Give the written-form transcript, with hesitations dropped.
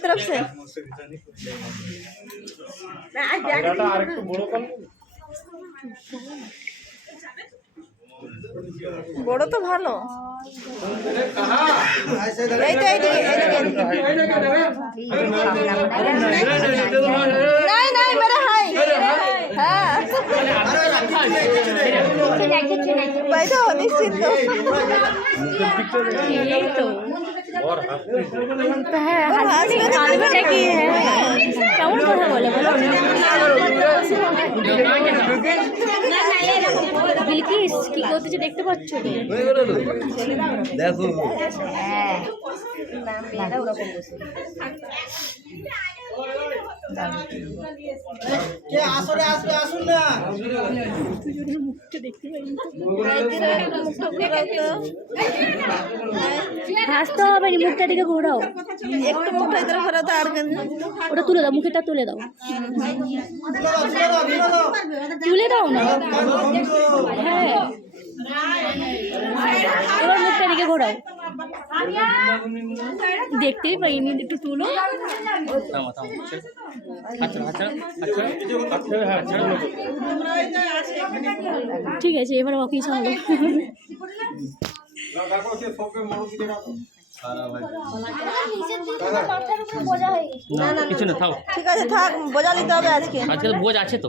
तरफ से বড় তো ভালো नहीं मेरा हाय हाँ बैठो निश्चित तो বিলকিস কি করতেছে দেখতে পাচ্ছ দেখো হাসতে হবে মুখটা দিকে ঘোরাও একটু মুখটা ইধর ঘোরাও তো আর ওটা তুলে দাও মুখটা তুলে দাও তুলে দাও না হ্যাঁ এবার মুখটা দিকে ঘোরাও দেখতেই পাইনি একটু তুলো ঠিক আছে এবার ওকে ছাড়ো কিছু না থাক ঠিক আছে থাক বোঝা দিতে হবে আজকে বোঝ আছে তো।